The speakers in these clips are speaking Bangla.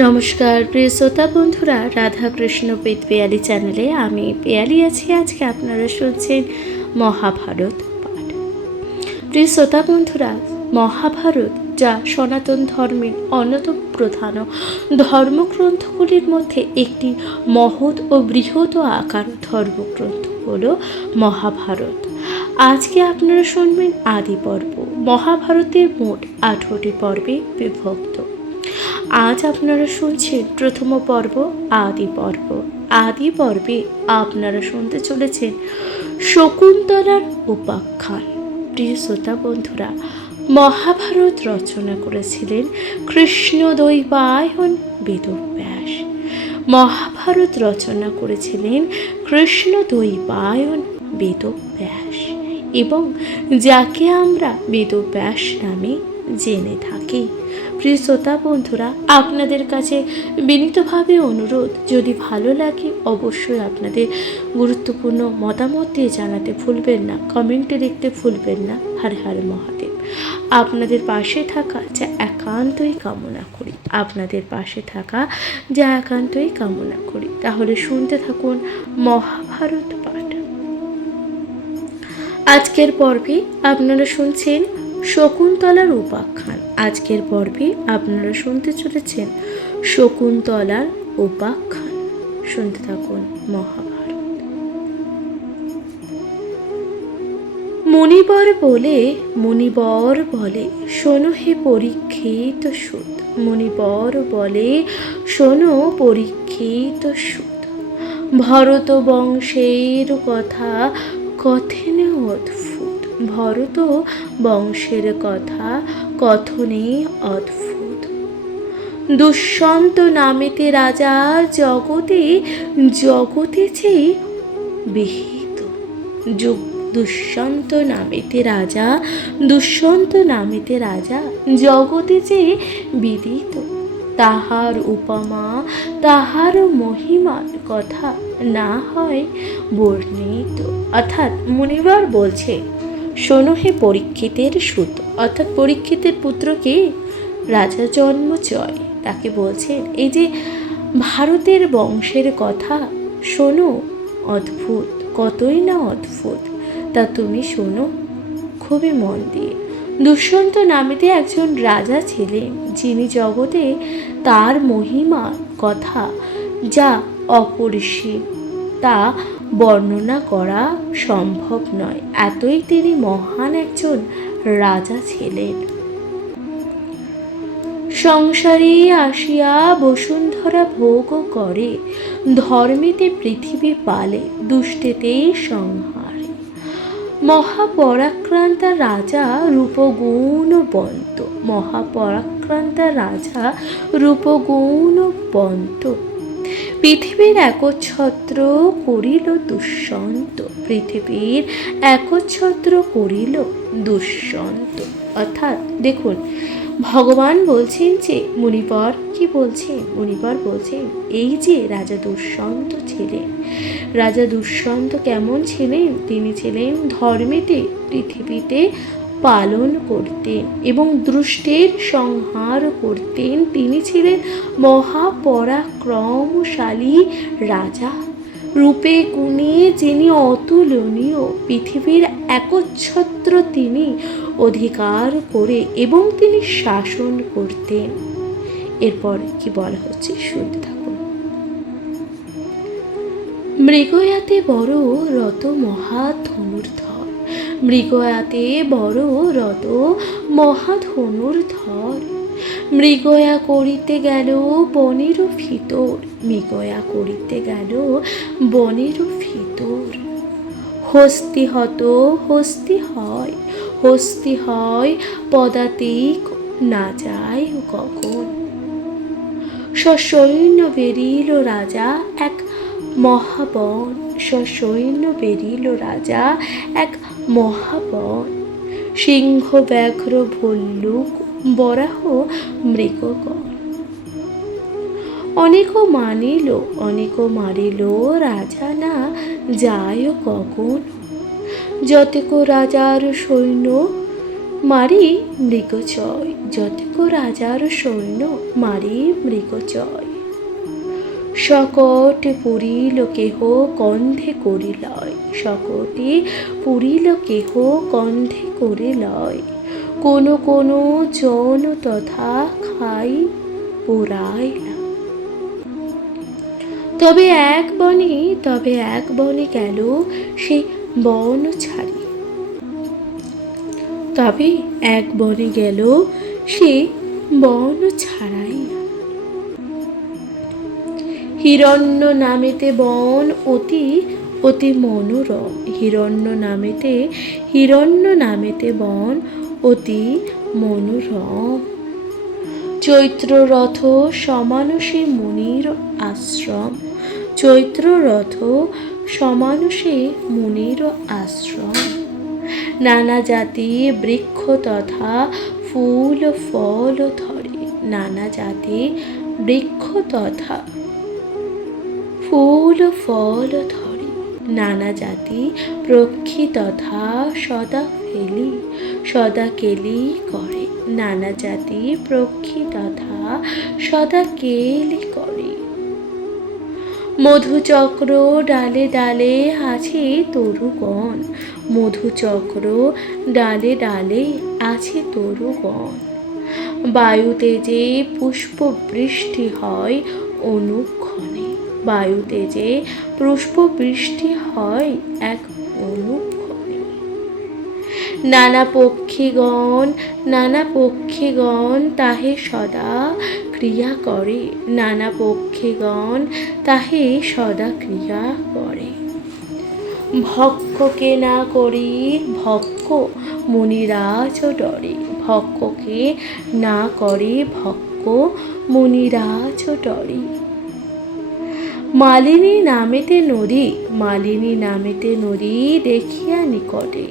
নমস্কার প্রিয় শ্রোতা বন্ধুরা, রাধাকৃষ্ণ পেট পেয়ালি চ্যানেলে আমি পেয়ালি আছি। আজকে আপনারা শুনছেন মহাভারত পাঠ। প্রিয় শ্রোতা বন্ধুরা, মহাভারত যা সনাতন ধর্মের অন্যতম প্রধান ধর্মগ্রন্থগুলির মধ্যে একটি মহৎ ও বৃহৎ আকার ধর্মগ্রন্থ হল মহাভারত। আজকে আপনারা শুনবেন আদি পর্ব। মহাভারতের মোট 18টি পর্বে বিভক্ত। আজ আপনারা শুনছেন প্রথম পর্ব, আদি পর্ব। আদি পর্বে আপনারা শুনতে চলেছেন শকুন্তলার উপাখ্যান। প্রিয় শ্রোতা বন্ধুরা, মহাভারত রচনা করেছিলেন কৃষ্ণদ্বৈপায়ন বেদব্যাস। মহাভারত রচনা করেছিলেন কৃষ্ণদ্বৈপায়ন বেদব্যাস, এবং যাকে আমরা বেদব্যাস নামে জেনে থাকি। প্রিয় শ্রোতা বন্ধুরা, আপনাদের কাছে বিনীতভাবে অনুরোধ, যদি ভালো লাগে অবশ্যই আপনাদের গুরুত্বপূর্ণ মতামত দিয়ে জানাতে ভুলবেন না, কমেন্টে লিখতে ভুলবেন না। হর হর মহাদেব। আপনাদের পাশে থাকা যা একান্তই কামনা করি, আপনাদের পাশে থাকা যা একান্তই কামনা করি। তাহলে শুনতে থাকুন মহাভারত পাঠ। আজকের পর্বে আপনারা শুনছেন শকুন্তলার উপাখ্যান। আজকের পর্বে আপনারা শুনতে চলেছেন শকুন্তলার উপাখ্যান। শুনতে থাকুন মহাভারত। মুনিবর বলে শোনো হে পরীক্ষিত সুত। মুনিবর বলে শোনো পরীক্ষিত সুত। ভরত বংশের কথা কথনে অদ্ভুত। ভরত বংশের কথা কথনে অদ্ভুত। দুষ্যন্ত নামেতে রাজা জগতে জগতে চেয়ে বিহিত। দুষ্যন্ত নামেতে রাজা, দুষ্যন্ত নামেতে রাজা জগতে চেয়ে বিদিত। তাহার উপমা তাহার মহিমার কথা না হয় বর্ণিত। অর্থাৎ মুনিবার বলছে, শোনো হে পরীক্ষিতের সুত, অর্থাৎ পরীক্ষিতের পুত্রকে রাজা জন্মজয়, তাকে বলছেন এই যে ভারতের বংশের কথা শোনো, অদ্ভুত, কতই না অদ্ভুত, তা তুমি শোনো খুবই মন দিয়ে। দুষ্যন্ত নামেতে একজন রাজা ছিলেন, যিনি জগতে তার মহিমার কথা যা অপরিসীম, তা বর্ণনা করা সম্ভব নয়, এতই তিনি মহান একজন রাজা ছিলেন। সংসারে আসিয়া বসুন্ধরা ভোগ করে, ধর্মেতে পৃথিবী পালে, দুষ্টেতে সংহারে। মহাপরাক্রান্তা রাজা রূপগুণবন্ত। মহাপরাক্রান্তা রাজা রূপগুণবন্ত। পৃথিবীর একচ্ছত্র করিল দুষ্যন্ত। পৃথিবীর একচ্ছত্র করিল দুষ্যন্ত। অর্থাৎ দেখুন, ভগবান বলছেন যে মুনিবর কি বলছেন? মুনিবর বলছেন এই যে রাজা দুষ্যন্ত ছিলেন। রাজা দুষ্যন্ত কেমন ছিলেন? তিনি ছিলেন ধর্মেতে পৃথিবীতে পালন করতেন এবং দুষ্টের সংহার করতেন। তিনি ছিলেন মহাপরাক্রমশালী রাজা, রূপে গুণে যিনি অতুলনীয়। পৃথিবীর একচ্ছত্র তিনি অধিকার করে এবং তিনি শাসন করতেন। এরপর কি বলা হচ্ছে শুনতে থাকুন। মৃগয়াতে বড় রত মহাধনুর্ধর। মৃগয়াতে বড় রত মহাধনুর্ধর। মৃগয়া করিতে গেল বনের ভিতর। মৃগয়া করিতে গেল বনের ভিতর। হস্তি হত হস্তি হয়। হস্তি হয় পদাতিক না যায় গগন। সসৈন্য বেরিল রাজা এক মহাবন। সসৈন্য বেরিল রাজা এক মহাবন। সিংহ ব্যাঘ্র ভল্লুক বরাহ মৃগগণ। অনেক মানিল অনেক মারিল রাজা না যায় গগন। যতেক রাজার সৈন্য মারি মৃগজয়, যতক রাজার সৈন্য মারি মৃগজয়। সকটে পুরিল কেহ কন্ধে করিলয়, সকটে পুরিল কেহ কন্ধে করিলয়। কোনো কোনো জন তথা খাই পুরাইলা। তবে এক বনে গেল সে বন ছাড়ি, তবে এক বনে গেল সে বন ছাড়াই। হিরণ্য নামেতে বন অতি অতি মনোরম, হিরণ্য নামেতে বন অতি মনোরম। চৈত্র রথ সমানসে মুনির আশ্রম, চৈত্র রথ সমানসে মুনির আশ্রম। নানা জাতি বৃক্ষ তথা ফুল ফল ধরে, নানা জাতি বৃক্ষ তথা ফুল ফল ধরে। নানা জাতি পক্ষী তথা সদা কেলি করে, নানা জাতি পক্ষী তথা সদা কেলি করে। মধুচক্র ডালে ডালে আছে তরুগণ, মধুচক্র ডালে ডালে আছে তরুগণ। বায়ুতে যে পুষ্প বৃষ্টি হয় অনুক্ষণে, বায়ুতে যে পুষ্প বৃষ্টি হয় এক অনুক্ষণে। নানা পক্ষীগণ তাহে সদা ক্রিয়া করে, নানা পক্ষীগণ তাহে সদা ক্রিয়া করে। ভক্ষকে না করি ভক্ষ মুনিরাজ ডরে, ভক্ষকে না করে ভক্ষ মুনিরাজ ডরে। মালিনী নামেতে নদী, মালিনী নামেতে নদী দেখিয়া নিকটে,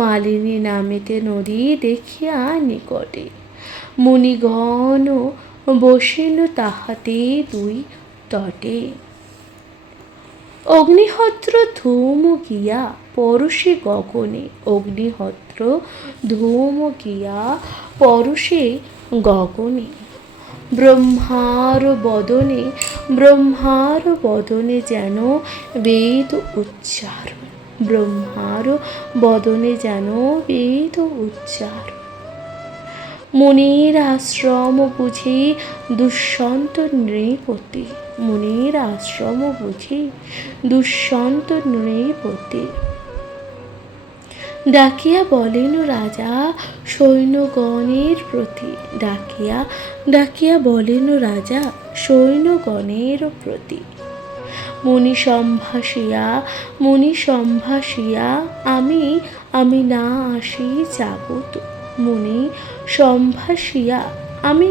মালিনী নামেতে নদী দেখিয়া নিকটে। মুনিগণ বসেন তাহাতে দুই তটে। অগ্নিহোত্র ধূম গিয়া পরশে গগনে, অগ্নিহোত্র ধূম গিয়া পরশে গগনে। ব্রহ্মার বদনে যেন বেদ উচ্চারণ, ব্রহ্মার বদনে যেন বেদ উচ্চারণ। মুনির আশ্রম বুঝি দুষ্যন্ত নৃপতি, মুনির আশ্রম বুঝি দুষ্যন্ত নৃপতি। ডাকিয়া বলেন রাজা সৈন্যগণের প্রতি, ডাকিয়া বলেন রাজা সৈন্যগণের প্রতি। মুনি সম্ভাসিয়া আমি না আসি যাব তো, মুনি সম্ভাসিয়া আমি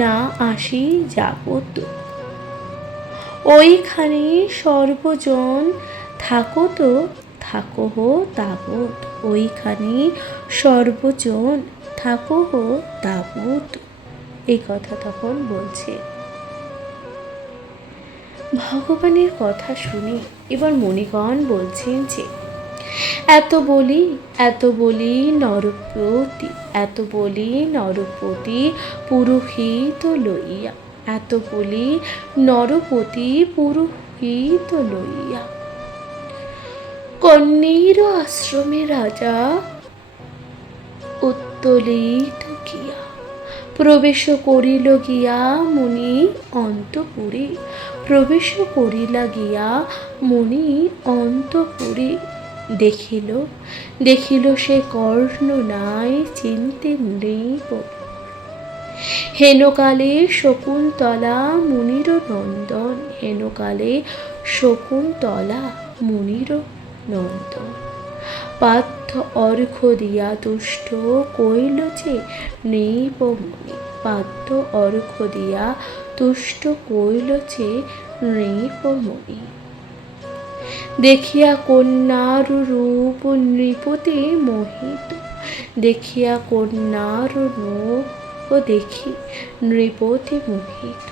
না আসি যাব তো। ওইখানে সর্বজন থাকো হো তাবৎ, ওইখানে সর্বজন থাকো হো তাবৎ। এই কথা তখন বলছে। ভগবানের কথা শুনে এবার মুনিগণ বলছেন যে এত বলি নরপতি পুরোহিত লইয়া, এত বলি নরপতি পুরোহিত লইয়া। কন্যের আশ্রমে রাজা উত্তোলিত গিয়া প্রবেশ করিল গিয়া মুনি অন্তপুরে, প্রবেশ করিলা গিয়া মুনি অন্তপুরে। দেখিল সে কর্ণ নাই চিনতে নৃপ, হেনকালে শকুন্তলা মুনির নন্দন, হেনকালে শকুন্তলা মুনির নন্দন। পার্থ অর্ঘ্য দিয়া তুষ্ট কইল যে নৃপমুনি, পার্থ অর্ঘ্য দিয়া তুষ্ট কইল যে নৃপমুনি। দেখিয়া কন্যার রূপ নৃপতি মোহিত, দেখিয়া কন্যার রূপ দেখি নৃপতি মোহিত।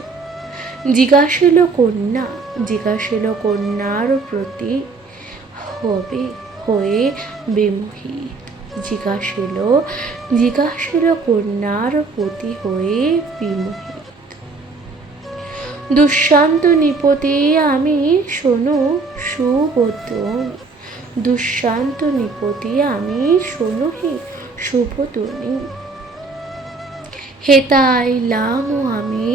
জিজ্ঞাসিল কন্যার প্রতি হয়ে বিমোহিত, জিজ্ঞাসিল কন্যার পতি হয়ে বিমোহিত। দুঃশান্ত নিপতে আমি শোনো সুবোধনী, দুঃশান্ত নিপতে আমি শোনো হে শুভধ্বনি। হেতা আইলাম আমি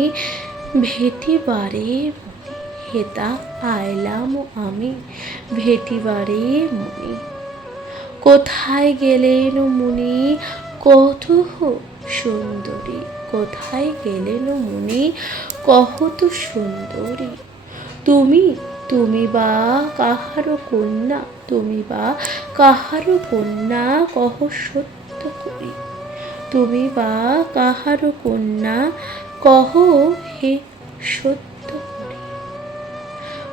ভেটিবারে মনি, হেতা আইলাম আমি ভেটিবারে মনি। কোথায় গেলেন মুনি কৌতূহ সুন্দরী, কোথায় গেলেন মুনি কহত সুন্দরী। তুমি তুমি বা কাহার কন্যা, তুমি বা কাহার কন্যা কহ সত্য করি, তুমি বা কাহার কন্যা কহ হে সত্য করি।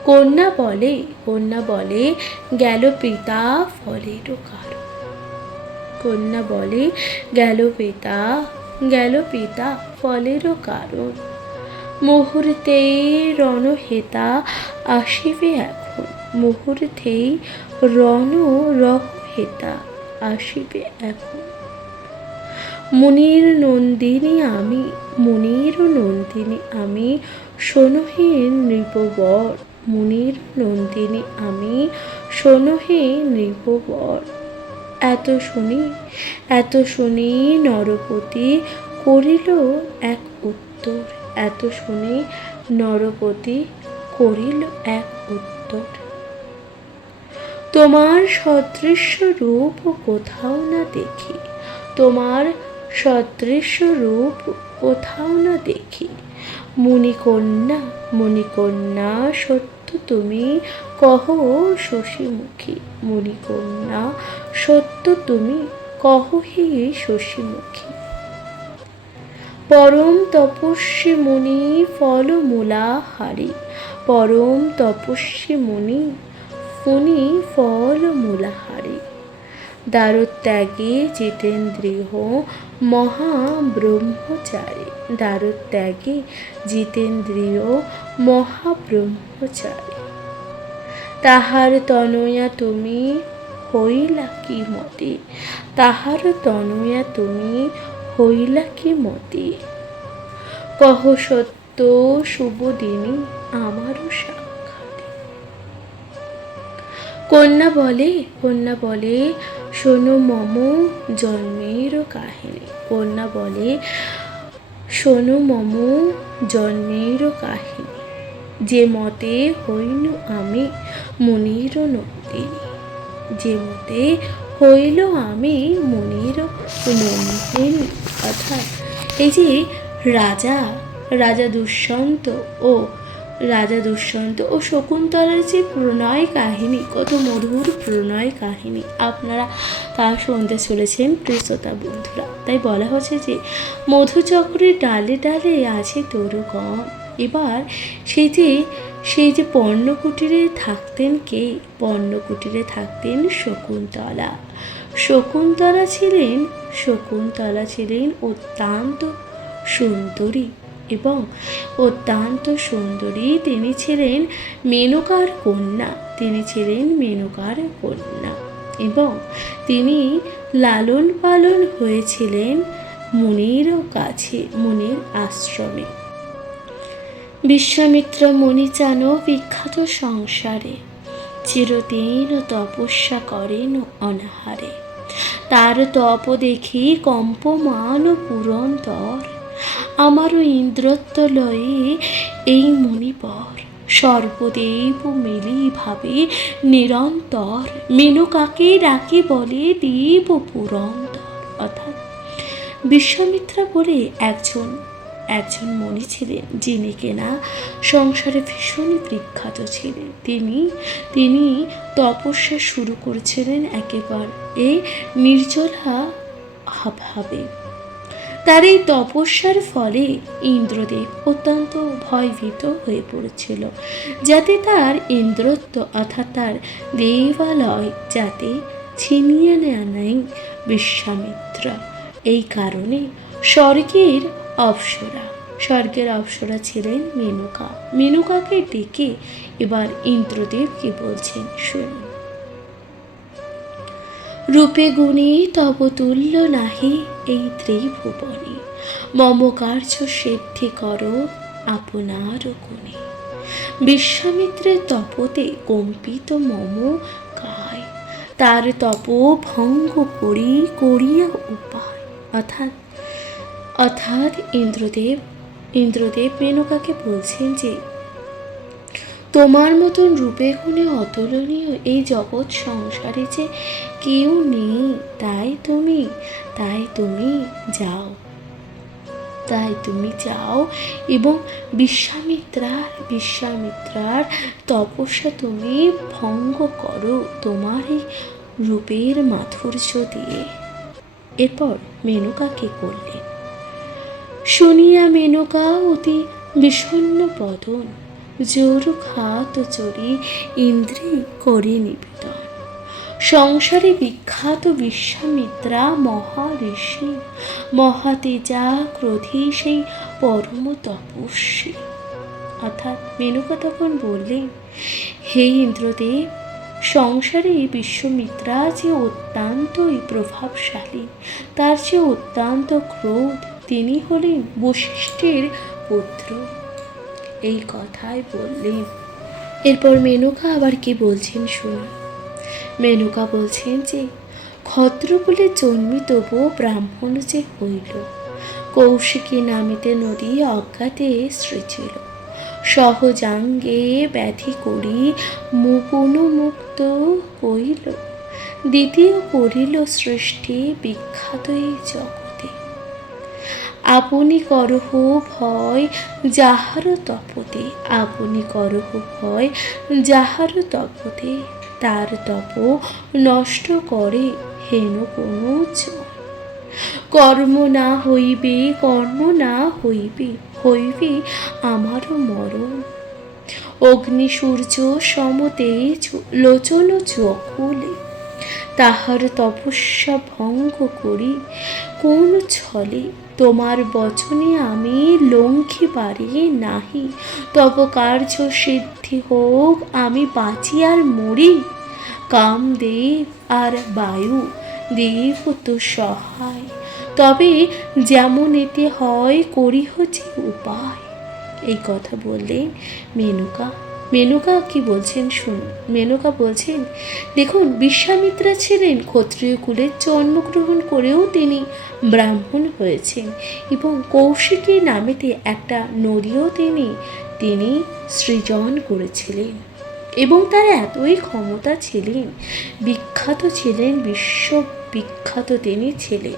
কন্যা বলে গেল পিতা ফলেরও কারণ, কন্যা বলে গেল পিতা ফলেরও কারণ। মুহূর্তেই রণহেতা আসিবে এখন, মুহূর্তেই রণহেতা আসিবে এখন। মুনির নন্দিনী আমি, মুনির নন্দিনী আমি শোনো হে নৃপবর, মুনির নন্দিনী আমি শোনো হে নৃপবর। এত শুনি নরপতি করিল এক উত্তর, এত শুনি নরপতি করিল এক উত্তর। তোমার সদৃশ্য রূপ কোথাও না দেখি, তোমার সদৃশ্য রূপ কোথাও না দেখি। মুনিকন্যা সত্য তুমি কহ শশীমুখী, মুনিকন্যা সত্য তুমি কহ হে শশীমুখী। পরম তপস্বী মুনি ফলমূলাহারী, পরম তপস্বী মুনি ফলমূলাহারী। দারুত্যাগে জিতেন্দ্রিয় মহাব্রহ্মচারী, দারুত্যাগে জিতেন্দ্রিয় মহাব্রহ্মচারী। তাহার তনয়া তুমি হইলা কি মতি, তাহার তনয়া তুমি হইলা কি মতি। কহ সত্য শুভদিনী আমারও সাক্ষাৎ। কন্যা বলে শোনো মম জন্মের কাহিনী, কন্যা বলে শোনো মম জন্মের কাহিনী। যে মতে হইনু আমি মুনির নন্দিনী, যে মতে হইল আমি মুনির নন্দিনী। অর্থাৎ এই যে রাজা দুষ্যন্ত ও শকুন্তলার যে প্রণয় কাহিনী, কত মধুর প্রণয় কাহিনী আপনারা তা শুনতে চলেছেন প্রিয় শ্রোতা বন্ধুরা। তাই বলা হচ্ছে যে মধুচক্রের ডালে ডালে আছে তরুগণ। এবার সেই যে পর্ণকুটিরে থাকতেন কে? পর্ণকুটিরে থাকতেন শকুন্তলা। শকুন্তলা ছিলেন অত্যন্ত সুন্দরী এবং অত্যন্ত সুন্দরী। তিনি ছিলেন মেনকার কন্যা, এবং তিনি লালন পালন হয়েছিলেন মুনির কাছে, মুনির আশ্রমে। বিশ্বামিত্র মুনি চান বিখ্যাত সংসারে, চিরদিন তপস্যা করেন অনাহারে। তার তপ দেখি কম্পমান পুরন্দর, আমারও ইন্দ্রত্ব লয়ে এই মুনিবর। সর্বদেব মিলি ভাবে নিরন্তর, মেনকাকে ডাকি বলে দেব পুরন্দর। অর্থাৎ বিশ্বামিত্রা বলে একজন মুনি ছিলেন, যিনি কিনা সংসারে ভীষণই বিখ্যাত ছিলেন। তিনি তপস্যা শুরু করেছিলেন একেবারে নির্জলা ভাবে। তার এই তপস্যার ফলে ইন্দ্রদেব অত্যন্ত ভয়ভীত হয়ে পড়েছিল, যাতে তার ইন্দ্রত্ব অর্থাৎ তার দেবালয় যাতে ছিনিয়ে নেয় বিশ্বামিত্র। এই কারণে স্বর্গের অপ্সরা ছিলেন মেনকাকে ডেকে এবার ইন্দ্রদেবকে বলছেন, শুনুন। রূপে গুণে তব তুল্য নাহি এই ত্রিভুবনে, মম কার্য সিদ্ধি করো আপনার গুণে। বিশ্বামিত্রের তপতে কম্পিত মম কায়, তার তপ ভঙ্গ করি করিয়া উপায়। অর্থাৎ অর্থাৎ ইন্দ্রদেব মেনকাকে বলছেন যে তোমার মতন রূপে গুণে অতুলনীয় এই জগৎ সংসারে যে কেউ নেই, তাই তুমি যাও এবং বিশ্বামিত্রার তপস্যা তুমি ভঙ্গ করো তোমার এই রূপের মাধুর্য দিয়ে। এরপর মেনকাকে করলেন। শুনিয়া মেনকা অতি বিষণ্ণ বদন, জোর খাত চরি ইন্দ্রে করে নিবেদন। সংসারে বিখ্যাত বিশ্বামিত্রা মহাঋষি, মহাতেজা ক্রোধী সেই পরম তপস্বী। অর্থাৎ মেনকা তখন বললেন, হে ইন্দ্রদেব, সংসারে বিশ্বামিত্রা যে অত্যন্তই প্রভাবশালী, তার যে অত্যন্ত ক্রোধ, তিনি হলেন বশিষ্ঠের পুত্র। এই কথাই বললেন। এরপর মেনকা আবার কি বলছেন শুনুন। মেনকা বলছেন যে ক্ষত্রকুলে জন্মিত ব্রাহ্মণ যে হইল, কৌশিকী নামিতে নদী অজ্ঞাতে সৃজিল, সহজাঙ্গে ব্যাধি করি মুকুনুমুক্ত হইল, দ্বিতীয় করিল সৃষ্টি বিখ্যাত এই জগতে। আপনি করহ ভয় যাহার তপতে, আপনি করহ ভয় যাহার তপতে, তার তপ নষ্ট করে হেন কোনো জন। কর্ম না হইবে হইবে আমারও মরণ। অগ্নি সূর্য সমতে লোচন চকুলে, তাহার তপস্যা ভঙ্গ করি কোন ছলে। তোমার বচনে আমি লঙ্ঘি পারি নাহি, তব কার্য সিদ্ধি হোক আমি বাঁচি আর মরি। কামদেব আর বায়ু দেব তো সহায়, তবে যেমন এতে হয় করিহ যে উপায়। এই কথা বললেন মেনকা। মেনকা কি বলছেন শুনুন। মেনকা বলছেন, দেখুন, বিশ্বামিত্রা ছিলেন ক্ষত্রিয় কুলে জন্মগ্রহণ করেও তিনি ব্রাহ্মণ হয়েছেন এবং কৌশিকী নামেতে একটা নদীও তিনি সৃজন করেছিলেন এবং তার এতই ক্ষমতা ছিলেন, বিখ্যাত ছিলেন, বিশ্ববিখ্যাত তিনি ছিলেন।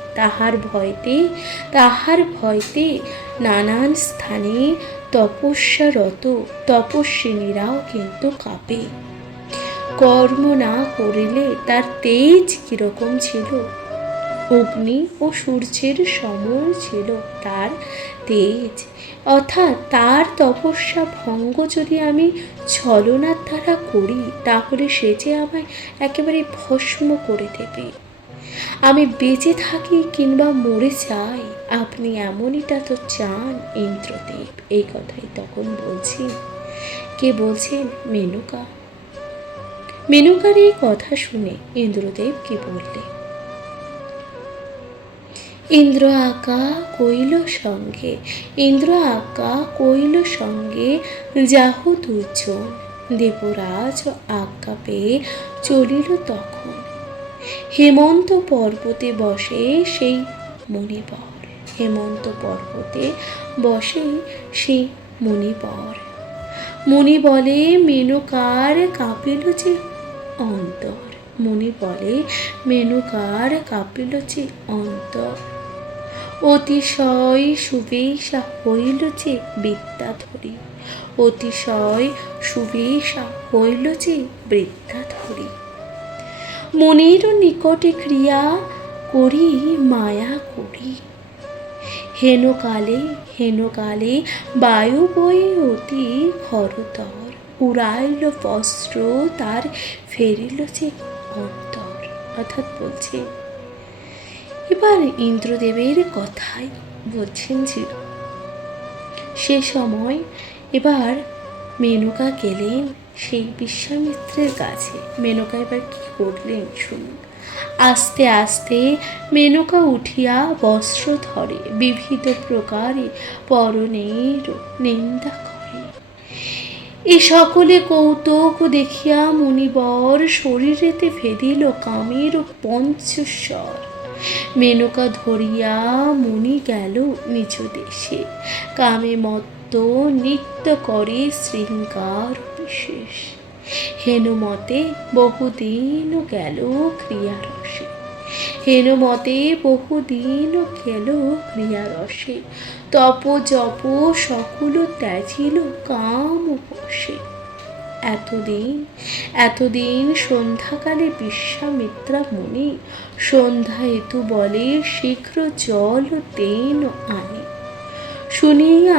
তাহার ভয়তে নানান স্থানে তপস্যারত তপস্বিনীরাও কিন্তু কাঁপে। কর্ম না করিলে তার তেজ কিরকম ছিল, অগ্নি ও সূর্যের সমর ছিল তার তেজ। অর্থাৎ তার তপস্যা ভঙ্গ যদি আমি ছলনার দ্বারা করি, তাহলে সে যে আমায় একেবারে ভস্ম করে দেবে। আমি বেঁচে থাকি কিংবা মরে যাই, আপনি এমনইটা তো চান ইন্দ্রদেব। এই কথাই তখন বলছেন। কে বলছেন? মেনকা। মেনকার এই কথা শুনে ইন্দ্রদেব কি বললেন? ইন্দ্র আজ্ঞা কইল সঙ্গে যাহ দুজন, দেবরাজ আজ্ঞা পেয়ে চলিল তখন। হেমন্ত পর্বতে বসে সেই মণিবর। মুনি বলে মেনকার কাঁপিল যে অন্তর। অতিশয় সুবেশা হইল যে বৃদ্ধাধরী। মনির নিকটে ক্রিয়া করি মায়া করি। হেনকালে বায়ু বয়ে অতি খরতর। উড়াইল বস্ত্র তার ফেরিল যে অন্তর। অর্থাৎ বলছে, এবার ইন্দ্রদেবের কথাই বলছেন যে সে সময় এবার মেনকা গেলেন সেই বিশ্বামিত্রের কাছে। মেনকা এবার কি করলেন শুনুন। আস্তে আস্তে মেনকা উঠিয়া বস্ত্র ধরে, বিবিধ প্রকারে পরনের নিন্দা করে। এ সকলে কৌতুক দেখিয়া মুনিবর শরীরেতে ভেদিল কামের পঞ্চস্বর। মেনকা ধরিয়া মুনি গেল নিজ দেশে, কামে মত্ত নৃত্য করে শৃঙ্গার বিশেষ। হেনুমতে বহুদিন গেল ক্রিয়ারসে, হেনুমতে বহুদিন গেল ক্রিয়ারসে, তপ জপ সকল ত্যাজিল কাম বসে। এতদিন সন্ধ্যাকালে বিশ্বামিত্রা মুনি সন্ধ্যা হেতু বলে শীঘ্র জল তেন আনে। শুনিয়া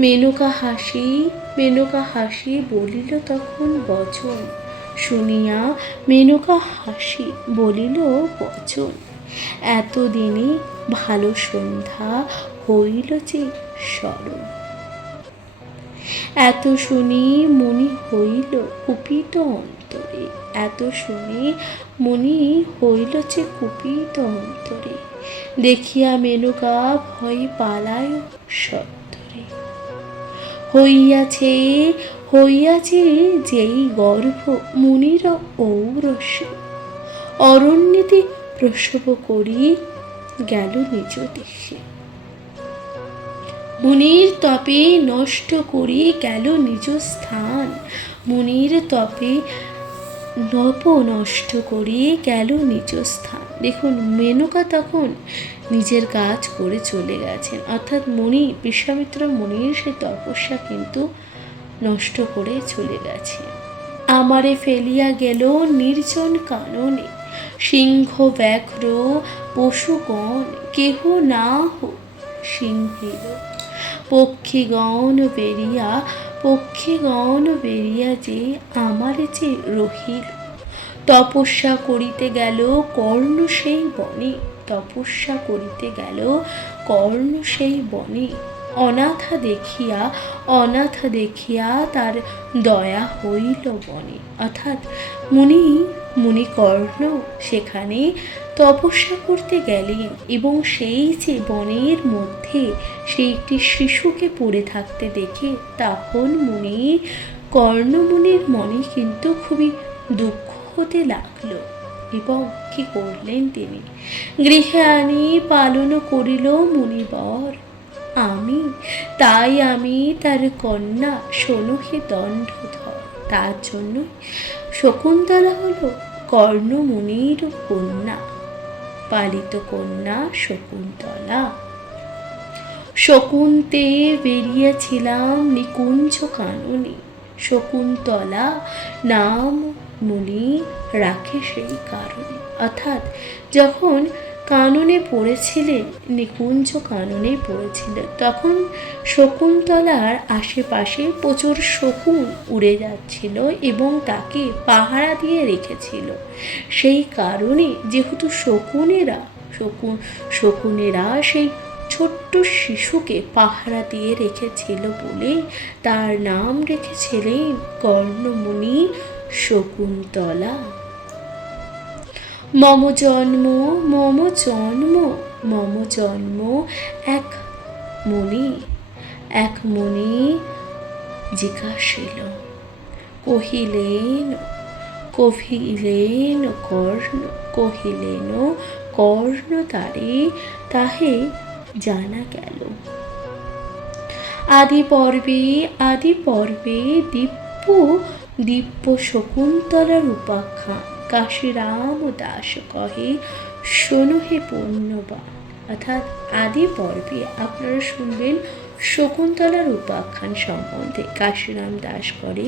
মেনকা হাসি বলিল তখন বচন, শুনিয়া মেনকা হাসি বলিল বচন, এতদিনে ভালো সন্ধ্যা হইল যে স্মরণ। এত শুনি মুনি হইল কুপিত অন্তরে, এত শুনি মুনি হইল যে কুপিত অন্তরে। দেখিয়া মেনকা ভয় পালায় সত্তরে। হইয়াছে যেই গর্ভ মুনির ঔরসে, অরণ্যেতে প্রসব করি গেল নিজ দেশে। মুনির তপে নষ্ট করি গেল নিজ স্থান, মুনির তপে নষ্ট করি গেল নিজ স্থান। দেখুন, মেনকা তখন নিজের কাজ করে চলে গেছেন, অর্থাৎ বিশ্বামিত্র মুনির সেই তপস্যা কিন্তু নষ্ট করে চলে গেছে। আমারে ফেলিয়া গেল নির্জন কাননে, সিংহ ব্যাঘ্র পশুগণ কেহ না হোক সিংহিল। পক্ষীগণ বেরিয়া যে আমারে যে রহিল। তপস্যা করিতে গেল কর্ণ সেই বনে, তপস্যা করিতে গেল কর্ণ সেই বনে। অনাথা দেখিয়া তার দয়া হইল বনে। অর্থাৎ মুনি কর্ণ সেখানে তপস্যা করতে গেলেন এবং সেই যে বনের মধ্যে সেই একটি শিশুকে পড়ে থাকতে দেখে তখন কর্ণমুনির মনে কিন্তু খুবই দুঃখ হতে লাগলো এবং কি করলেন তিনি, গৃহে আনি পালন করিল মুনিবর। আমি তার কন্যা শোনো হে দণ্ডধর। তার জন্য শকুন্তলা হলো কর্ণমুনির কন্যা, পালিত কন্যা শকুন্তলা। শকুন্তে বেরিয়েছিলাম নিকুঞ্জ কাননে, শকুন্তলা নাম মুনি রাখে সেই কারণে। অর্থাৎ যখন কাননে পড়েছিলেন, নিকুঞ্জ কাননে পড়েছিলেন, তখন শকুন্তলার আশেপাশে প্রচুর শকুন উড়ে যাচ্ছিল এবং তাকে পাহারা দিয়ে রেখেছিল। সেই কারণে যেহেতু শকুনেরা সেই ছোট্ট শিশুকে পাহারা দিয়ে রেখেছিল বলে তার নাম রেখেছিলেন কর্ণমুনি শকুন্তলা। মম জন্ম এক মুনি জিজ্ঞাসিল, কহিলেন কর্ণ তাহে জানা গেল। আদি পর্বে দিব্য শকুন্তলার উপাখ্যান কাশীরাম দাস কহে শোনো হে পুণ্যবান। অর্থাৎ আদি পর্বে আপনারা শুনবেন শকুন্তলার উপাখ্যান সম্বন্ধে কাশীরাম দাস করে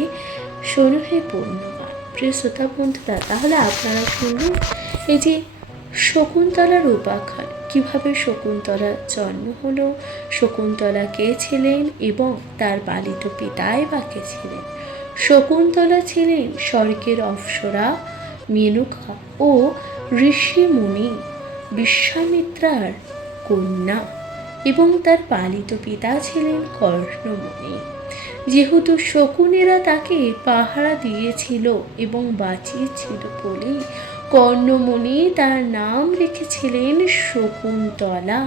শোনো হে পুণ্যবান। প্রিয় শ্রোতা বন্ধুরা, তাহলে আপনারা শুনলেন এই যে শকুন্তলার উপাখ্যান, কিভাবে শকুন্তলার জন্ম হলো, শকুন্তলা কে ছিলেন এবং তার পালিত পিতাই বা কে ছিলেন। শকুন্তলা ছিলেন স্বর্গের অপ্সরা মেনকা ও ঋষি মুনি বিশ্বামিত্রার কন্যা এবং তার পালিত পিতা ছিলেন কর্ণমুনি। যেহেতু শকুনেরা তাকে পাহারা দিয়েছিল এবং বাঁচিয়েছিল বলে কর্ণমণি তার নাম রেখেছিলেন শকুন্তলা।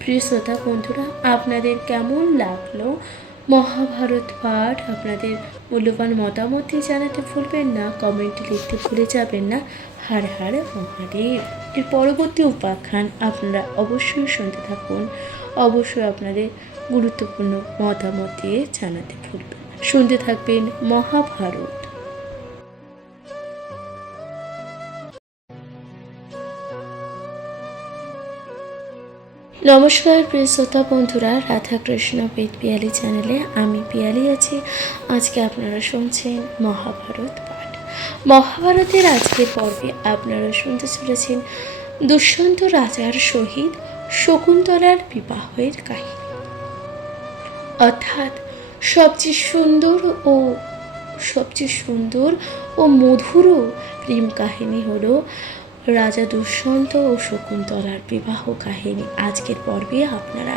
প্রিয় শ্রোতা বন্ধুরা, আপনাদের কেমন লাগলো মহাভারত পাঠ? আপনাদের মূল্যবান মতামতটি জানাতে ভুলবেন না, কমেন্টে লিখতে ভুলে যাবেন না। হর হর মহাদেব। এর পরবর্তী উপাখ্যান আপনারা অবশ্যই শুনতে থাকুন, অবশ্যই আপনাদের গুরুত্বপূর্ণ মতামত দিয়ে জানাতে ভুলবেন না। শুনতে থাকবেন মহাভারত। নমস্কার প্রিয় শ্রোতা বন্ধুরা, রাধাকৃষ্ণ বেদ পিয়ালি চ্যানেলে আমি পিয়ালি আছি। আজকে আপনারা শুনছেন মহাভারত পাঠ। মহাভারতের আজকের পর্বে আপনারা শুনতে চলেছেন দুষ্যন্ত রাজার সহিত শকুন্তলার বিবাহের কাহিনী, অর্থাৎ সবচেয়ে সুন্দর ও মধুর প্রেম কাহিনী হলো রাজা দুষ্যন্ত ও শকুন্তলার বিবাহ কাহিনী। আজকের পর্বে আপনারা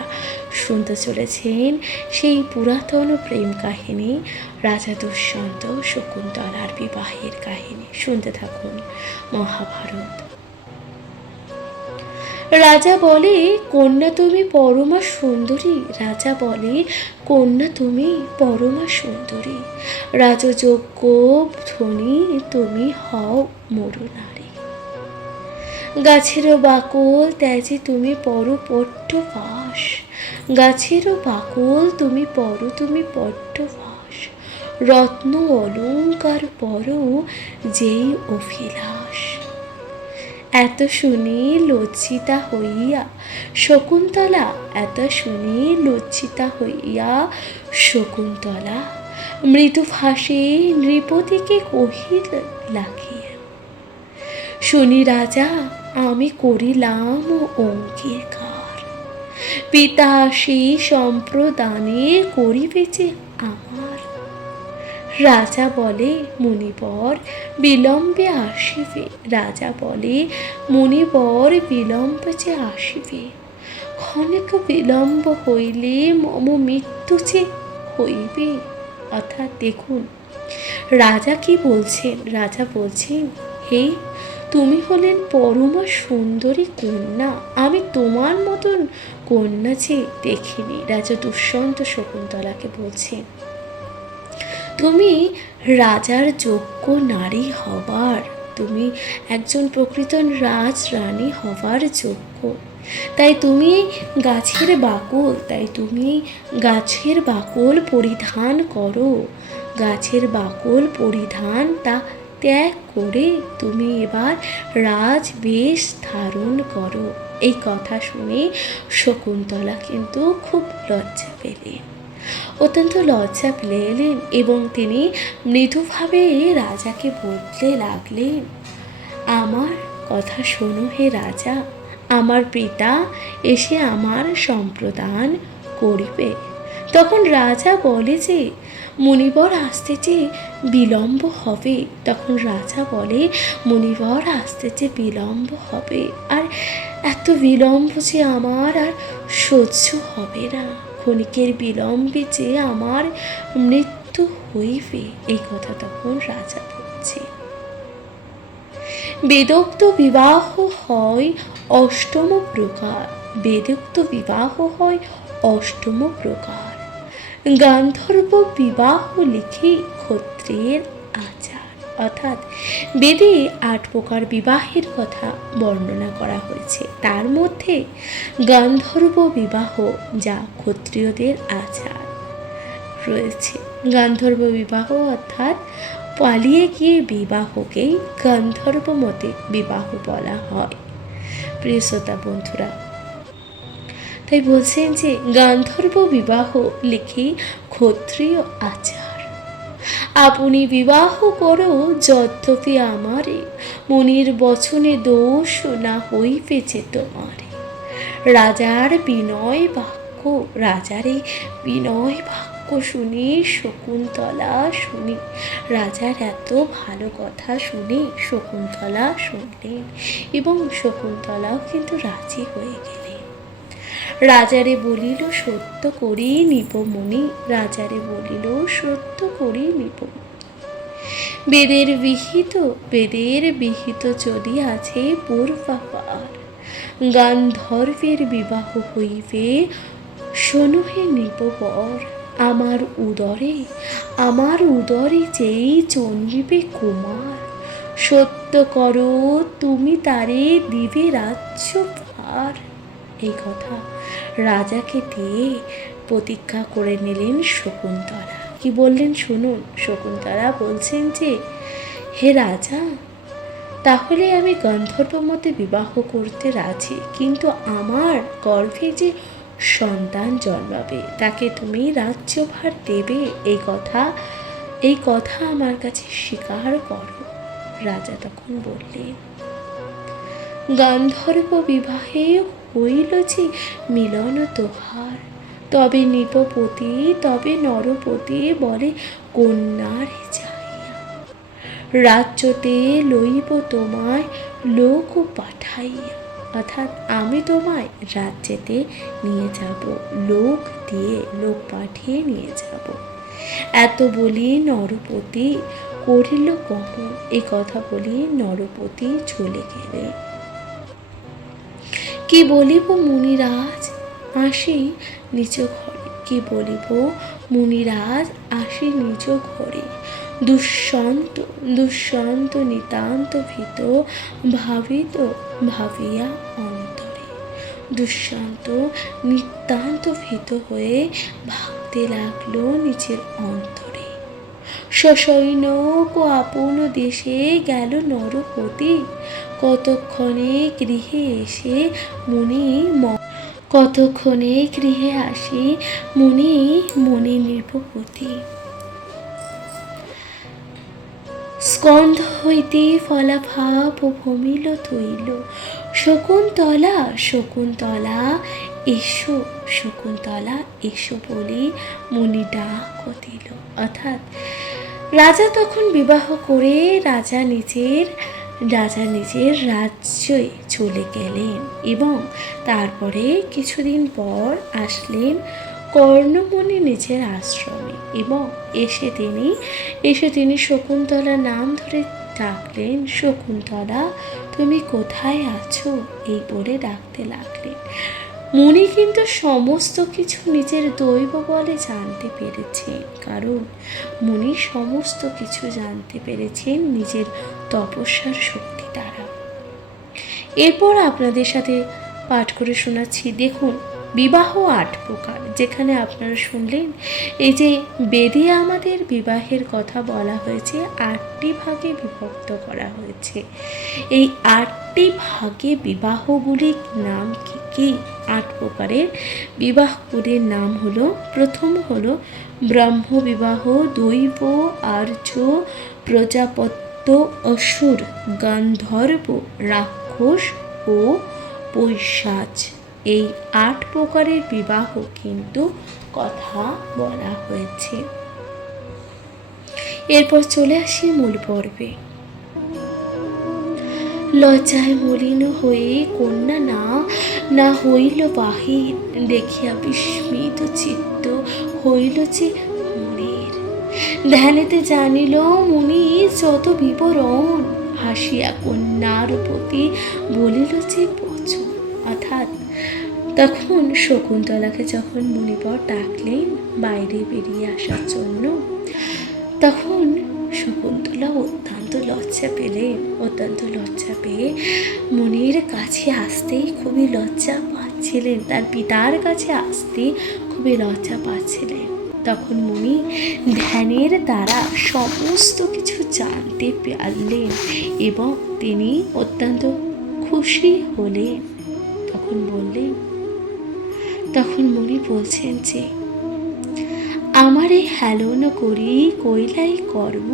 শুনতে চলেছেন সেই পুরাতন প্রেম কাহিনী, রাজা দুষ্যন্ত ও শকুন্তলার বিবাহের কাহিনী। শুনতে থাকুন মহাভারত। রাজা বলে, কন্যা তুমি পরমা সুন্দরী। রাজা বলে, কন্যা তুমি পরমা সুন্দরী। রাজযোগ্য ধ্বনি তুমি হও মরু নারী। গাছেরও বাকল ত্যাজি তুমি পর পট্টবাস। গাছেরও বাকল তুমি পট্টবাস। রত্ন অলঙ্কার পর যেই অভিলাষ। এত শুনি লজ্জিতা হইয়া শকুন্তলা, এত শুনি লজ্জিতা হইয়া শকুন্তলা মৃদু ভাষে নৃপতিকে কহিল লাগিয়া। শুনি রাজা আমি করিলাম অঙ্গীকার, পিতা সেই সম্প্রদানে করিবে যে আমার। রাজা বলে মুনিবর বিলম্বে আসিবে। রাজা বলে মুনিবর বিলম্বে যে আসিবে। ক্ষণিক বিলম্ব হইলে মম মৃত্যু যে হইবে। অর্থাৎ দেখুন রাজা কি বলছেন। রাজা বলছেন, হে তুমি হলেন পরমা সুন্দরী কন্যা, আমি তোমার মতন কন্যা যে দেখিনি। রাজা দুষ্যন্ত শকুন্তলাকে বলছেন, তুমি রাজার যোগ্য নারী হবার, তুমি একজন প্রকৃত রাজরানী হবার যোগ্য। তাই তুমি গাছের বাকল পরিধান করো। গাছের বাকল পরিধান তা ত্যাগ করে তুমি এবার রাজবেশ ধারণ করো। এই কথা শুনে শকুন্তলা কিন্তু খুব লজ্জা পেলেন, অত্যন্ত লজ্জা পেলেন এবং তিনি মৃদুভাবে রাজাকে বলতে লাগলেন, আমার কথা শোনো হে রাজা, আমার পিতা এসে আমার সম্প্রদান করিবে। তখন রাজা বলে যে মুনিবর আসতে যে বিলম্ব হবে। তখন রাজা বলে মুনিবর আসতে যে বিলম্ব হবে, আর এত বিলম্ব যে আমার আর সহ্য হবে না। ক্ষণিকের বিলম্বে যে আমার মৃত্যু হইবে। এই কথা তখন রাজা বলছে। বেদোক্ত বিবাহ হয় অষ্টম প্রকার। বেদোক্ত বিবাহ হয় অষ্টম প্রকার। গান্ধর্ব বিবাহ লিখে ক্ষত্রিয়ের আচার। অর্থাৎ বেদে 8 প্রকার বিবাহের কথা বর্ণনা করা হয়েছে। তার মধ্যে গান্ধর্ব বিবাহ, যা ক্ষত্রিয়দের আচার রয়েছে। গান্ধর্ব বিবাহ অর্থাৎ পালিয়ে গিয়ে বিবাহকেই গান্ধর্ব মতে বিবাহ বলা হয়। প্রিয় শ্রোতা বন্ধুরা, তাই বলছেন যে গান্ধর্ব বিবাহ লিখি ক্ষত্রিয় আচার। আপনি বিবাহ করো যদ্যপি আমারে, মুনির বচনে দোষ না হইবেছে তোমারে। রাজার বিনয় বাক্য, রাজারে বিনয় বাক্য শুনি শকুন্তলা শুনি। রাজার এত ভালো কথা শুনে শকুন্তলা শুনলেন এবং শকুন্তলাও কিন্তু রাজি হয়ে গেলেন। রাজারে বলিল সত্য করেই নিব মুনি, রাজারে বলিল সত্য করেই নিব। বেদের বিহিত যদি আছে পূর্বাপার, গান্ধর্বের বিবাহ হইবে শোনো হে নৃপবর। আমার উদরে যেই জন্মিবে কুমার, সত্য করো তুমি তারে দিবে রাজ্য ভার। এই কথা রাজাকে দিয়ে প্রতিজ্ঞা করে নিলেন শকুন্তলা। কি বললেন শুনুন। শকুন্তলা বলছেন যে, হে রাজা, তাহলে আমি গন্ধর্ব মতে বিবাহ করতে রাজি, কিন্তু আমার গর্ভে যে সন্তান জন্মাবে তাকে তুমি রাজ্যভার দেবে, এই কথা আমার কাছে স্বীকার করো। রাজা তখন বললেন, গান্ধর্ব বিবাহে হইল যে মিলন তোহার, তবে নৃপপতি তবে নরপতি বলে কন্যার যাইয়া, রাজ্যতে লইব তোমায় লোক পাঠাইয়া। অর্থাৎ আমি তোমায় রাজ্যেতে নিয়ে যাব, লোক পাঠিয়ে নিয়ে যাব। এত বলি নরপতি করিল গমন। এই কথা বলি নরপতি চলে গেলে। কি বলিব মুনিরাজ আসি নিজ ঘরে, কি বলিব মুনিরাজ আসি নিজ ঘরে। দুঃসন্ত নিতান্ত ভীত ভাবিয়া অন্তরে, দুঃসন্ত নিতান্ত ভীত হয়ে ভাবতে লাগলো নিজের অন্তরে। সসৈন্যক আপন দেশে গেল নরপতি, কতক্ষণে গৃহে আসি মুনি নৃপপতি। স্কন্ধ হইতে ফলাভাব ভমিল তৈল, শকুন্তলা এসো বলি মুনি ডাক দিল। অর্থাৎ রাজা তখন বিবাহ করে রাজা নিজের রাজ্যে চলে গেলেন এবং তারপরে কিছুদিন পর আসলেন কর্ণমুনি নিজের আশ্রমে এবং এসে তিনি শকুন্তলার নাম ধরে ডাকলেন, শকুন্তলা তুমি কোথায় আছো, এই বলে ডাকতে লাগলেন। মুনি কিন্তু সমস্ত কিছু নিজের দৈব বলে জানতে পেরেছেন, কারণ মুনি সমস্ত কিছু জানতে পেরেছেন নিজের তপস্যার শক্তি দ্বারা। এরপর আপনাদের সাথে পাঠ করে শোনাচ্ছি। দেখুন, বিবাহ 8 প্রকার, যেখানে আপনারা শুনলেন এই যে বেদে আমাদের বিবাহের কথা বলা হয়েছে 8টি ভাগে বিভক্ত করা হয়েছে। এই 8টি ভাগে বিবাহগুলির নাম কি? 8 প্রকারের বিবাহগুলির নাম হলো, প্রথম হলো ব্রহ্ম বিবাহ, দৈব, আর্য, প্রজাপত্য, অসুর, গন্ধর্ব, রাক্ষস ও পৈশাচ। এই 8 প্রকারের বিবাহ কিন্তু কথা বলা হয়েছে। এরপর চলে আসি মূল পর্বে। লজ্জায় মলিন হয়ে কন্যা না হইল বাহির, দেখিয়া বিস্মিত চিত্ত হইল যে মুনির। ধ্যানেতে জানিল মুনি যত বিবরণ, হাসিয়া কন্যার প্রতি বলিল যে বচন। অর্থাৎ তখন শকুন্তলাকে যখন মুনিবর ডাকলেন বাইরে বেরিয়ে আসার জন্য, তখন শকুন্তলা অত্যন্ত লজ্জা পেয়ে মুনির কাছে আসতেই খুবই লজ্জা পাচ্ছিলেন, তার পিতার কাছে আসতে খুবই লজ্জা পাচ্ছিলেন। তখন মুনি ধ্যানের দ্বারা সমস্ত কিছু জানতে পারলেন এবং তিনি অত্যন্ত খুশি হলেন। তখন মুনি বলছেন যে, আমার এই হেলন করি কইলাই কর্ম,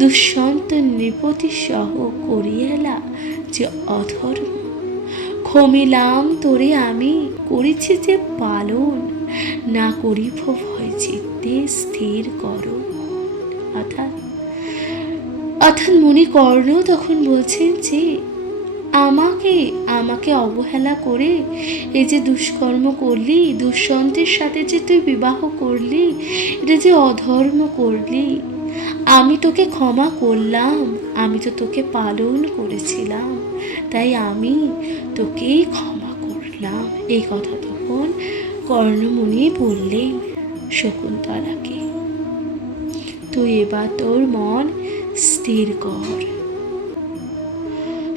দুঃসন্ত নৃপতি সহ করিয়ালা যে অধর্ম। ক্ষমিলাম তোরে আমি করেছি যে পালন, না করিব ভয় চিত্তে স্থির করো। অর্থাৎ মুনি কর্ণ তখন বলছেন যে, আমাকে আমাকে অবহেলা করে এই যে দুষ্কর্ম করলি, দুষ্যন্তের সাথে যে তুই বিবাহ করলি, এটা যে অধর্ম করলি, আমি তোকে ক্ষমা করলাম, আমি তো তোকে পালন করেছিলাম, তাই আমি তোকেই ক্ষমা করলাম। এই কথা তখন কর্ণমুনি বললেন শকুন্তলাকে, তুই এবার তোর মন স্থির কর।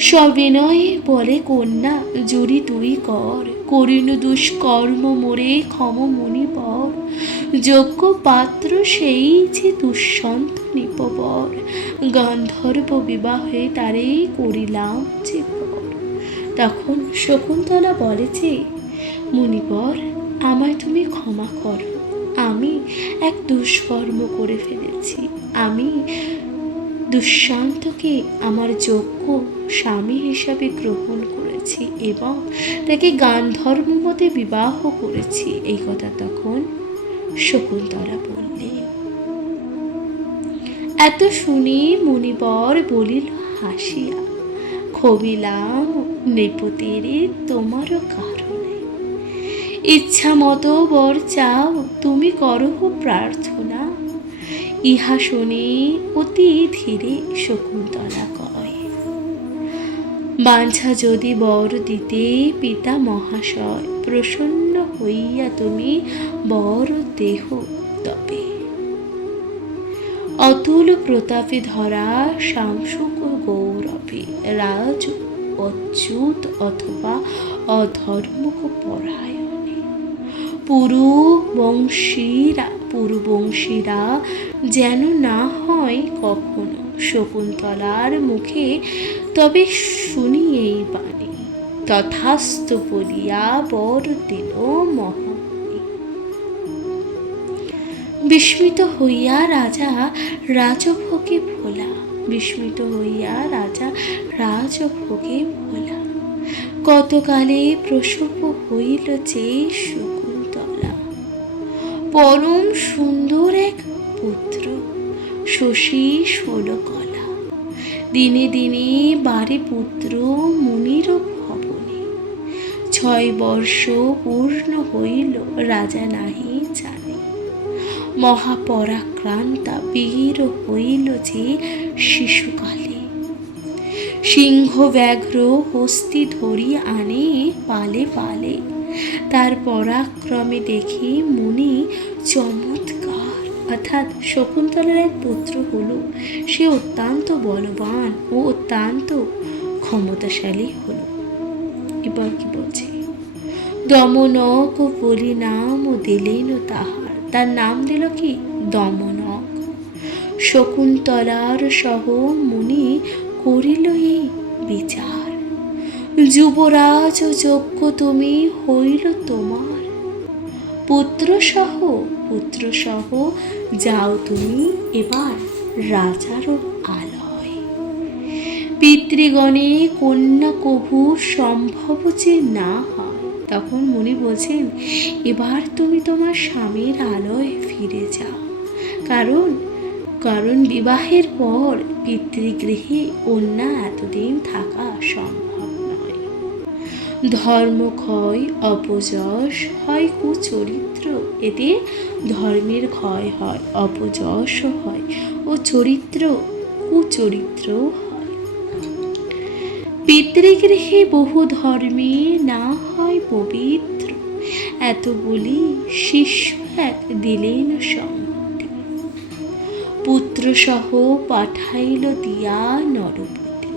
সবিনয়ে বলে কন্যা, জুড়ি তুই কর, করিনু দুষ্কর্ম মোরে ক্ষম মুনি পর, যোগ্য পাত্র সেই যে দুষ্যন্ত নিপবর, গন্ধর্ব বিবাহে তারেই করিলাম যে পর। তখন শকুন্তলা বলে যে, মুনিবর আমায় তুমি ক্ষমা করো, আমি এক দুষ্কর্ম করে ফেলেছি, আমি দুষ্যন্তকে আমার যোগ্য স্বামী হিসাবে গ্রহণ করেছি এবং তাকে গান্ধর্ব মতে বিবাহ করেছি। এই কথা তখন শকুন্তলা বললেন। এত শুনি মুনিবর বলিল হাসিয়া, ক্ষমিলাম নৃপতিরে তোমারও কারণে, ইচ্ছা মতো বর চাও তুমি করহ প্রার্থনা। ইহা শুনি অতি ধীরে শকুন্তলা কয়, বাঞ্ছা যদি বর দিতে পিতা মহাশয়, প্রসন্ন হইয়া তুমি বর দেহ তবে। অতুল প্রতাপে ধরা শামসুক গৌরবে, রাজ অচ্যুত অথবা অধর্মক পরায়ণে, পুরুবংশীরা যেন না হয় কখনো শকুন্তলার মুখে তবে শুনি এই বাণী। তথাস্তু বলিয়া বর দিল মহামণি। বিস্মিত হইয়া রাজা রাজভোগে ভোলা, বিস্মিত হইয়া রাজা রাজভোগে ভোলা, কতকালে প্রসব হইল যে শকুন্তলা, পরম সুন্দর এক পুত্র শশী ষোলকলা, দিনে দিনে বারে পুত্র মুনির ভবনে, 6 বর্ষ পূর্ণ হইল রাজা নাহি জানে, মহাপরাক্রান্তা বীর হইল যে শিশুকালে, সিংহ ব্যাঘ্র হস্তি ধরি আনে পালে পালে, তার পরাক্রমে দেখি মুনি চমৎকার, অর্থাৎ শকুন্তলার এক পুত্র হলো, সে অত্যন্ত বলবান ও অত্যন্ত ক্ষমতাশালী হলো। এবার কি বলছে, দমনক বলি নাম দিলেন তাহার, তার নাম দিল কি দমনক। শকুন্তলার সহ মুনি করিল এই বিচার, যুবরাজ যোগ্য তুমি হইল তোমার, পুত্র সহ যাও তুমি এবার রাজারও আলয়, পিতৃগণে কন্যা কভু সম্ভব যে না হয়। তখন মুনি বলছেন, এবার তুমি তোমার স্বামীর আলয় ফিরে যাও, কারণ বিবাহের পর পিতৃগৃহে কন্যা এতদিন থাকা সম্ভব নয়। ধর্মক্ষয়, অপযশ হয়, কুচরিত্র, এতে ধর্মের ক্ষয় হয়, অপযশও হয় ও কুচরিত্র হয়। পিতৃগৃহে বহু ধর্মে না হয় পবিত্র, এত বলি শিষ্য এক দিলেন সম্মতি, পুত্র সহ পাঠাইল দিয়া নরপতি,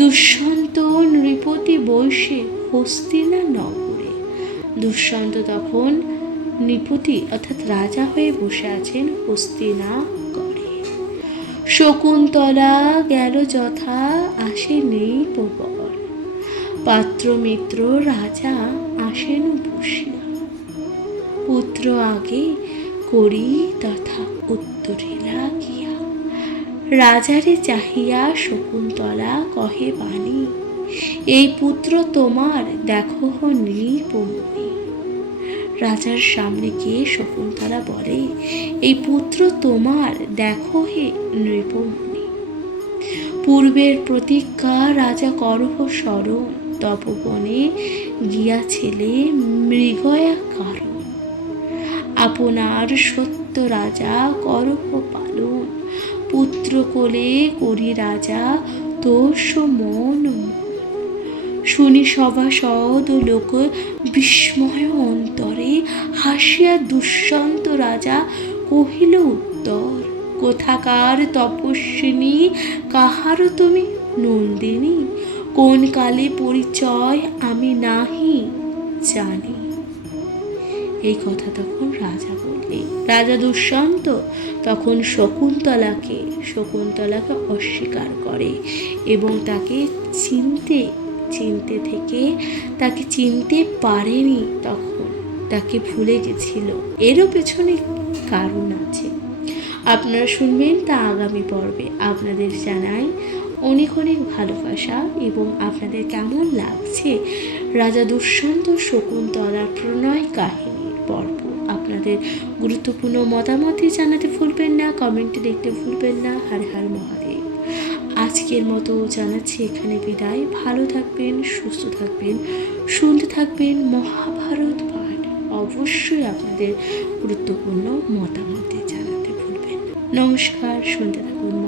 দুষ্যন্ত নৃপতি বৈশে হস্তিনা নগরে। দুষ্যন্ত তখন নৃপতি অর্থাৎ রাজা হয়ে বসে আছেন হস্তিনাগরে। শকুন্তলা গেল যথা আসে নৃপবর, পাত্র মিত্র রাজা আসেন বসিয়া, পুত্র আগে করি তথা উত্তরিলা গিয়া, রাজারে চাহিয়া শকুন্তলা কহে বাণী, এই পুত্র তোমার দেখো নৃপমণি। রাজার সামনে গিয়ে শকুন্তলা বলে, এই পুত্র তোমার দেখো হে নৃপমণি। পূর্বের প্রতিজ্ঞা রাজা করহ স্মরণ, তপবনে গিয়াছিলে মৃগয়া কারণ। আপনার সত্য রাজা করহ পালন, পুত্র কোলে করি রাজা তোষ মন। শুনি সভাসদ ও লোক বিস্ময় অন্তরে, হাসিয়া দুষ্যন্ত রাজা কহিল উত্তর, কোথাকার তপস্বিনী, কাহার তুমি নন্দিনী, কোন কালে পরিচয় আমি নাহি জানি। এই কথা তখন রাজা বললে। রাজা দুষ্যন্ত তখন শকুন্তলাকে অস্বীকার করে এবং তাকে চিনতে পারেনি, তখন তাকে ভুলে গেছিল। এরও পেছনে কারণ আছে, আপনারা শুনবেন তা আগামী পর্বে। আপনাদের জানাই অনেক অনেক ভালোবাসা এবং আপনাদের কেমন লাগছে রাজা দুষ্যন্ত শকুন্তলার প্রণয় কাহিনীর পর্ব। আপনাদের গুরুত্বপূর্ণ মতামত জানাতে ভুলবেন না, কমেন্টে লিখতে ভুলবেন না। হর হর মহাদেব। আজকের মতো জানাচ্ছি এখানে বিদায়। ভালো থাকবেন, সুস্থ থাকবেন, শুনতে থাকবেন মহাভারত পাঠ। অবশ্যই আপনাদের গুরুত্বপূর্ণ মতামত জানাতে ভুলবেন না। নমস্কার, শুনতে থাকুন।